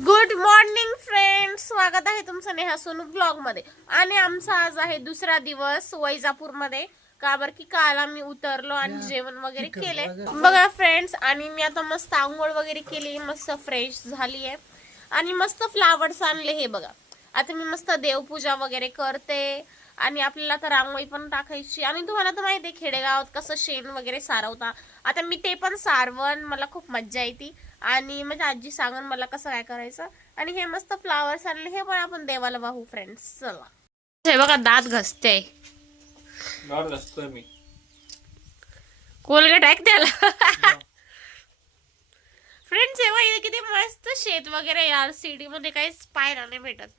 Good morning friends, स्वागत आहे तुमचं नेहा सोनू ब्लॉग मध्ये. आणि आमचा आज आहे दुसरा दिवस वैजापूर मध्ये. का बर की काल आम्ही उतरलो आणि जेवण वगैरे केले बघा फ्रेंड्स. आणि मी आता मस्त आंघोळ वगैरे केली, मस्त फ्रेश झाली आहे आणि मस्त फ्लावर्स आणले. हे बघा, आता मी मस्त देवपूजा वगैरे करते आणि आपल्याला तर रांगोळी पण टाकायची. आणि तुम्हाला तर माहिती आहे खेडेगावात कसं शेण वगैरे सारवता. आता मी ते पण सारवण, मला खूप मज्जा येते आणि माझी आजी सांगून मला कसं काय करायचं. आणि हे मस्त फ्लावर्स आणले, हे पण आपण देवाला वाहू फ्रेंड्स. चला, हे बघा दात घसते, मी कोलगेट ऐक त्याला. फ्रेंड्स हे बघा किती मस्त शेत वगैरे यार, सिटी मध्ये काहीच पाहायला नाही भेटत.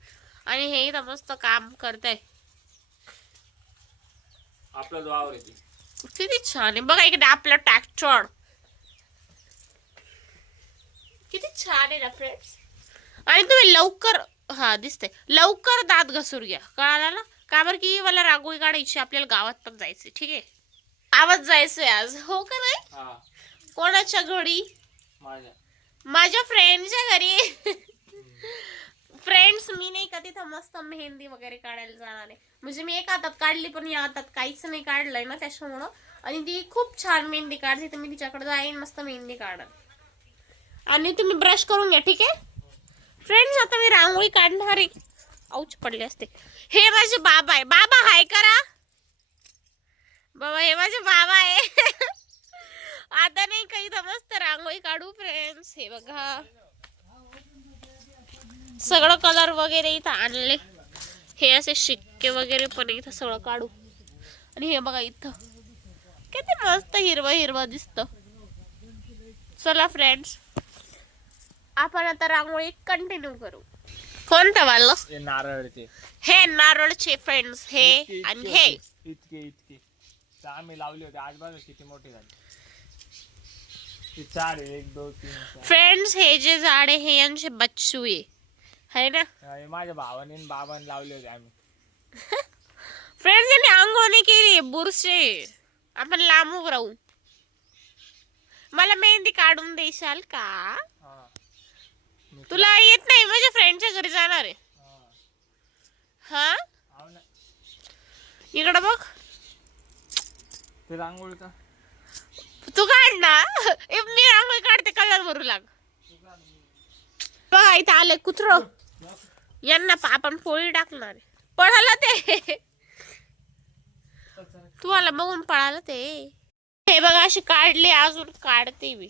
आणि हे इथं मस्त काम करताय, आपलं वावर येते. किती छान आहे बघा. इकडे आपलं ट्रॅक्टर किती छान आहे ना फ्रेंड्स. आणि तुम्ही लवकर, हा दिसते, लवकर दात घसून घ्या, कळालं ना. का बरं की मला रांगोळी काढायची, आपल्याला गावात पण जायचंय. ठीक आहे, गावात जायचंय आज, हो का नाही? कोणाच्या घरी? माझ्या फ्रेंडच्या घरी. फ्रेंड्स मी नाही का तिथं मस्त मेहंदी वगैरे काढायला जाणार आहे. म्हणजे मी एका हातात काढली पण या हातात काहीच नाही काढलंय ना, त्याच्यामुळं. आणि ती खूप छान मेहंदी काढते, तर मी तिच्याकडे जाईन, मस्त मेहंदी काढत. आणि तुम्ही ब्रश करून घ्या, ठीक आहे फ्रेंड्स. आता मी रांगोळी काढणार आहे. औच पडले असते. हे माझे बाबा आहे, बाबा हाय करा बाबा, हे माझे बाबा आहे. आता नाही काही तर मस्त रांगोळी काढू फ्रेंड्स. हे बघा सगळं कलर वगैरे इथं आणले, हे असे शिक्के वगैरे पण इथं सगळं काढू. आणि हे बघा इथं किती मस्त हिरवं हिरवं दिसत. चला फ्रेंड्स, आपण आता रांगोळी कंटिन्यू करू. कोणतं वालं? नारळचे. हे नारळचे फ्रेंड्स, हे आणि हे इतके आम्ही लावले होते. आज बघा किती मोठे झाले. 4 1 2 3 4 फ्रेंड्स. हे जे झाड आहे हे यांचे बच्चू आहे ना. माझ्या भावाने आणि बाबाने लावले होते आम्ही. फ्रेंड्स यांनी आंघोळी केली, बुरशे. आपण लांब उभं राहू. मला मेहंदी काढून देशाल का? तुला येत नाही? माझ्या फ्रेंडच्या घरी जाणार आहे. हा, इकडं बघ. ते रांगोळी का तू काढ ना. मी रांगोळी काढते, कलर भरू लाग. बघा इथं आले कुत्र, यांना आपण पोळी टाकणार. पळाला ते, तुम्हाला बघून पळाला ते. हे बघा अशी काढले, अजून काढते मी.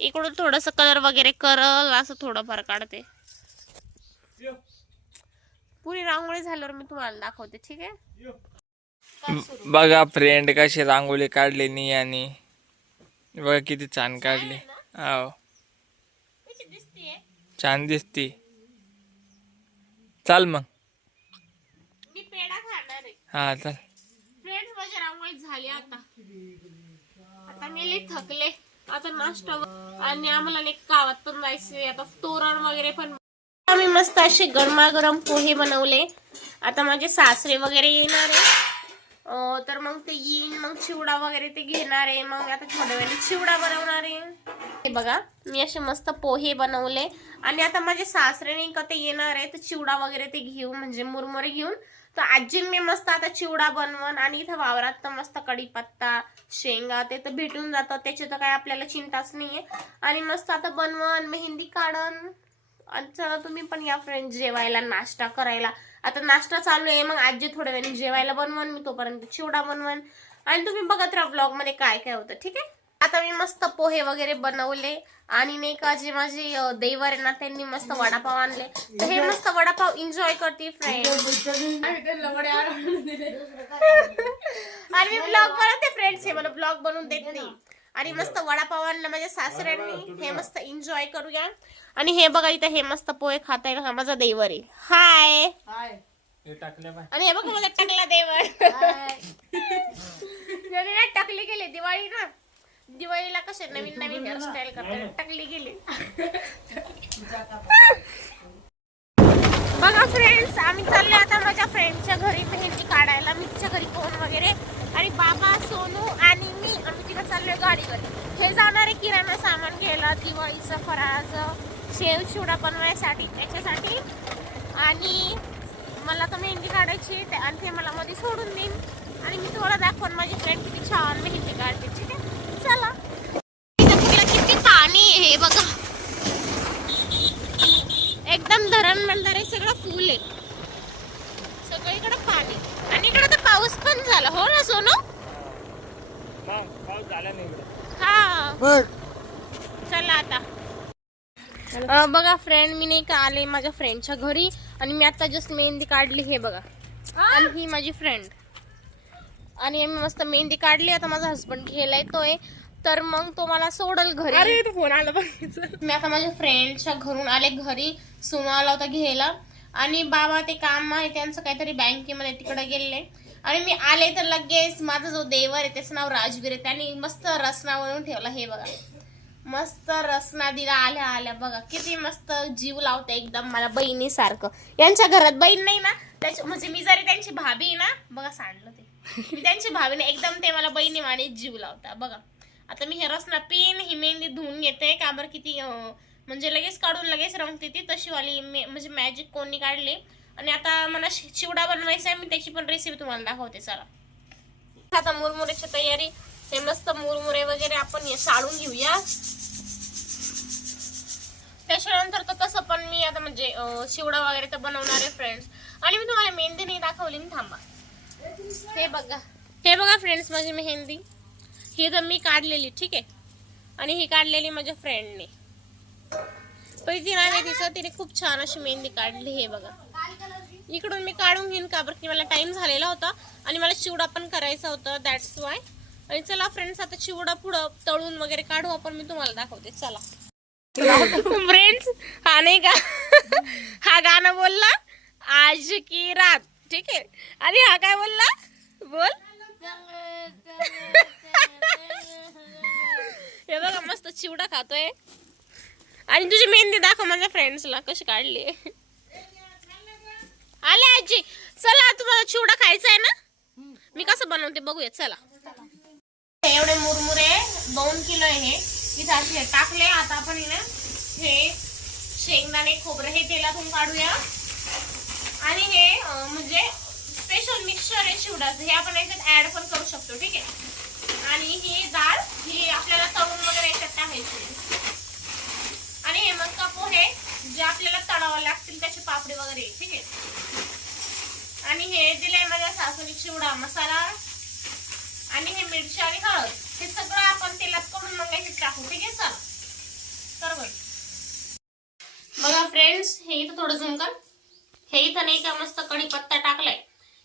इकडून थोडस कलर वगैरे करल असं थोडंफार काढते. पुरी रांगोळी झाल्यावर मी तुम्हाला दाखवते, ठीक आहे. बघा फ्रेंड कशी रांगोळी काढली नियाने. बघा किती छान काढली. हो, छान दिसती. चाल मग, मी पेढा खाणार आहे. हा चल. फ्रेंड्स माझी रांगोळी झाली. आता मी लई थकले. आता नाश्ता आणि आम्हाला एक गावात पण जायचंय. आता तोरण वगैरे पण. आम्ही मस्त असे गरमागरम पोहे बनवले. आता माझे सासरे वगैरे येणार आहे, तर मग ते येईन, मग चिवडा वगैरे ते घेणार आहे. मग आता थोड्या वेळाने चिवडा बनवणार आहे. हे बघा मी असे मस्त पोहे बनवले. आणि आता माझे सासरे नाही का ते येणार आहे, तर चिवडा वगैरे ते घेऊन, म्हणजे मुरमुरे घेऊन. तर आजी मी मस्त आता चिवडा बनवून. आणि इथं वावरात तर मस्त कढीपत्ता, शेंगा ते तर भेटून जातं, त्याची तर काय आपल्याला चिंताच नाहीये. आणि मस्त आता बनवून मेहंदी काढून. आणि चला तुम्ही पण या फ्रेंड्स जेवायला, नाश्ता करायला. आता नाश्ता चालू आहे, मग आजी थोड्या वेळाने जेवायला बनवून, मी तोपर्यंत चिवडा बनवून. आणि तुम्ही बघत राहा ब्लॉग मध्ये काय काय होतं, ठीक आहे. आता मी मस्त पोहे वगैरे बनवले. आणि नाही का जे माझे देवर आहे ना, त्यांनी मस्त वडापाव आणले. तर हे मस्त वडापाव एन्जॉय करते फ्रेंड्स. आणि मी ब्लॉग बनवते फ्रेंड्स, हे मला ब्लॉग बनवून देत नाही. आणि मस्त वडापाव आणला माझ्या सासऱ्यांनी, हे मस्त एन्जॉय करूया. आणि हे बघा इथं हे मस्त पोहे खाताय ना, हा माझा देवर आहे. हाय. आणि हे बघा माझा टकला देवर. टकली गेली दिवाळी ना, दिवाळीला कसे नवीन नवीन हेअरस्टाईल करतात, टकली गेली. बघा फ्रेंड्स, आम्ही चालले आता माझ्या फ्रेंडच्या घरी मेहंदी काढायला. मी तिच्या घरी कोण वगैरे, आणि बाबा, सोनू आणि मी, आम्ही तिला चाललोय गाडीवर. हे जाणार आहे किराणा सामान घ्यायला, दिवाळीचं फराळाचं. शेव चिवडा बनवायसाठी त्याच्यासाठी. आणि मला तर मेहंदी काढायची आणि ते मला मध्ये सोडून देईन आणि मी तुम्हाला दाखवून माझी फ्रेंड किती छान मेहंदी काढते. ठीक आहे, चला. किती पाणी आहे हे बघा, एकदम धरण बंधारे सगळं फुल आहे, सगळीकडे पाणी. आणि इकडे तर पाऊस पण झाला, हो ना सोनू? पाऊस झाला नाही. हा, चला आता. बघा फ्रेंड, मी नाही का आले माझ्या फ्रेंडच्या घरी आणि मी आता जस्ट मेहंदी काढली. हे बघा, आणि ही माझी फ्रेंड. आणि मी मस्त मेहंदी काढली. आता माझा हसबंड घ्यायला येतोय, तर मग तो मला सोडल घरी. अरे तो फोन आला बघायचं. मी आता माझ्या फ्रेंडच्या घरून आले घरी. सोनू आला होता घ्यायला आणि बाबा ते काम आहे त्यांचं काहीतरी बँकेमध्ये, तिकडे गेले. आणि मी आले तर लगेच माझा जो देवर आहे त्याचं नाव राजवीर आहे, त्यांनी मस्त रसना बनवून ठेवला. हे बघा, मस्त रसना दिला आल्या आल्या. बघा किती मस्त जीव लावते एकदम मला बहिणीसारखं. यांच्या घरात बहीण नाही ना, त्याच्या म्हणजे मी जरी त्यांची भाभी आहे ना, बघा सांडलं ते, मी त्यांची भाभी नाही, एकदम ते मला बहिणी माने जीव लावता. बघा आता मी हे रसना पिन ही मेहंदी धुवून घेते का बरं, किती म्हणजे लगेच काढून लगेच रंगते ती तशी वाली म्हणजे मॅजिक कोणी काढली. आणि आता मला चिवडा बनवायचा आहे, मी त्याची पण रेसिपी तुम्हाला दाखवते. चला आता मुरमुऱ्याची तयारी. हे मस्त मुरमुरे वगैरे आपण हे साळून घेऊया. त्याच्यानंतर तर तसं पण मी आता म्हणजे चिवडा वगैरे तर बनवणार आहे फ्रेंड्स. आणि मी तुम्हाला मेहंदी नाही दाखवली ना, थांबा. हे बघा फ्रेंड्स, माझी मेहंदी ही तर मी काढलेली. ठीक आहे, आणि ही काढलेली माझ्या फ्रेंडने. पहिली नाव आहे तिचं, तिने खूप छान अशी मेहंदी काढली. हे बघा, इकडून मी काढून घेईन का बरं की मला टाइम झालेला होता आणि मला चिवडा पण करायचा होता, दॅट्स वाय. आणि चला फ्रेंड्स, आता चिवडा पुढं तळून वगैरे काढू आपण, मी तुम्हाला दाखवते. चला फ्रेंड्स, हा नाही का हा गाणं बोलला आज की रात. ठीक आहे, आणि हा काय बोलला, बोल. हे बघा मस्त चिवडा खातोय. आणि तुझी मेहंदी दाखव माझ्या फ्रेंड्सला कशी काढली. आले आजी, चला तुम्हाला चिवडा खायचा आहे ना, मी कसं बनवते बघूया. चला, एवढे मुरमुरे 2 किलो आहे हे, इथे असे टाकले. आता आपण हे शेंगदाणे खोबरं हे तेलातून काढूया. आणि हे म्हणजे स्पेशल मिक्सचर आहे चिवडाचं, हे आपण याच्यात ऍड पण करू शकतो. ठीक आहे, आणि ही डाळ ही आपल्याला तळून वगैरे याच्यात टाकायची. आणि हे मक्का पोहे जे आपल्याला तळावं लागतील त्याची पापडी वगैरे. ठीक आहे, आणि हे दिलंय माझ्या सासूने चिवडा मसाला. आणि हे मिरची आणि हळद हे सगळं आपण तेलात करून मग याच्यात टाकू. ठीक आहे, चला तर बघा फ्रेंड्स, हे इथं थोडं झूम कर. हे इथं नाही का मस्त कढीपत्ता टाकलाय,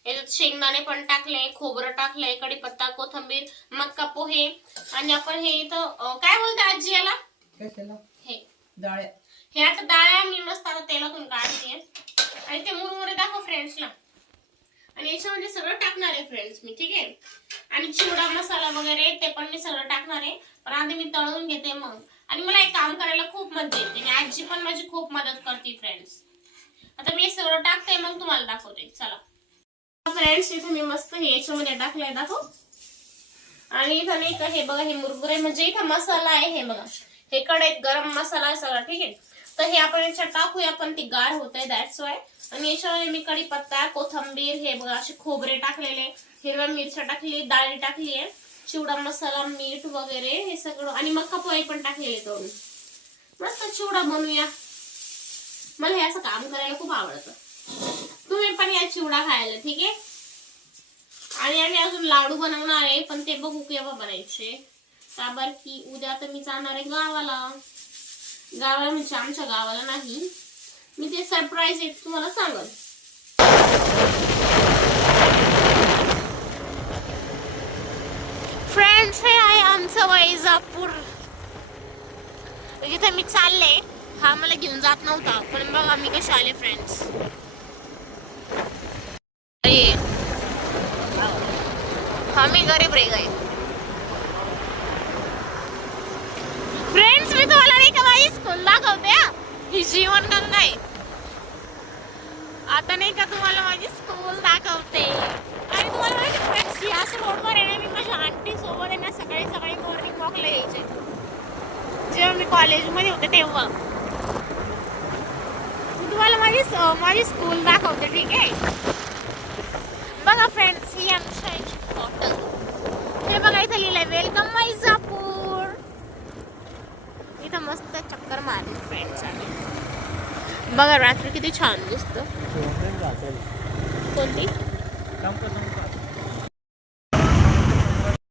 याच्यात शेंगदाणे पण टाकले, खोबरं टाकलंय, कढीपत्ता, कोथिंबीर, मक्का पोहे. आणि आपण हे इथं काय बोलते आजी याला, हे डाळ्या. हे आता डाळ्या मी मस्त आता तेलातून काढते. आणि ते मुरमुरे दाखव फ्रेंड्सला. आणि याच्यामध्ये सगळं टाकणार आहे फ्रेंड्स मी. ठीक आहे, आणि चिवडा मसाला वगैरे ते पण मी सगळं टाकणार आहे, पण आधी मी तळून घेते मग. आणि मला एक काम करायला खूप मजा येते आणि आजी पण माझी खूप मदत करते फ्रेंड्स. आता मी सगळं टाकते मग तुम्हाला दाखवते. चला फ्रेंड्स, इथे मी मस्त हे याच्यामध्ये टाकलंय, दाखव. आणि इथं नाही का हे बघा, हे मुरमुरे म्हणजे इथं मसाला आहे. हे बघा, हे कढईत गरम मसाला आहे सगळा. ठीक आहे, तर हे आपण याच्यात टाकूया, पण ती गार होत आहे, दॅट्स वाय. आणि याच्यामध्ये मी कढीपत्ता, कोथिंबीर, हे बघा असे खोबरे टाकलेले, हिरव्या मिरच्या टाकली, डाळी टाकली आहे, चिवडा मसाला, मीठ वगैरे हे सगळं. आणि मक्का पोहे पण टाकलेले करून मस्त चिवडा बनवूया. मला हे असं काम करायला खूप आवडतं. तुम्ही पण या चिवडा खायला. ठीक आहे, आणि आम्ही अजून लाडू बनवणार आहे, पण ते बघू केव्हा बनायचे. का बरं की उद्या तर मी जाणार आहे गावाला म्हणजे आमच्या गावाला नाही, मी ते सरप्राईज एक तुम्हाला सांगेन. फ्रेंड्स, हे आहे आमचं वैजापूर, जिथे मी चालले. हा मला घेऊन जात नव्हता, पण बघा मी कशी आले फ्रेंड्स. आम्ही गरीब रे गए फ्रेंड्स. मी तुम्हाला नाही का माझी स्कूल दाखवते, ही जीवन गंगा आहे. आता नाही का तुम्हाला माझी स्कूल दाखवते. आणि तुम्हाला माहिती फ्रेंड्स, याच रोडवर आहे मी माझ्या आंटी सोबत आहे ना, सकाळी सकाळी मॉर्निंग वॉकला यायचे जेव्हा मी कॉलेजमध्ये होते तेव्हा. तुम्हाला माझी स्कूल दाखवते, ठीक आहे. बघा फ्रेंड्स, ही आमची शाळेची बॉटल. हे बघा इथं लिहिलंय वेलकम वैजापूर. इथं मस्त चक्कर मारली फ्रेंड्स आम्ही. बघा रात्री किती छान दिसतं. कोणती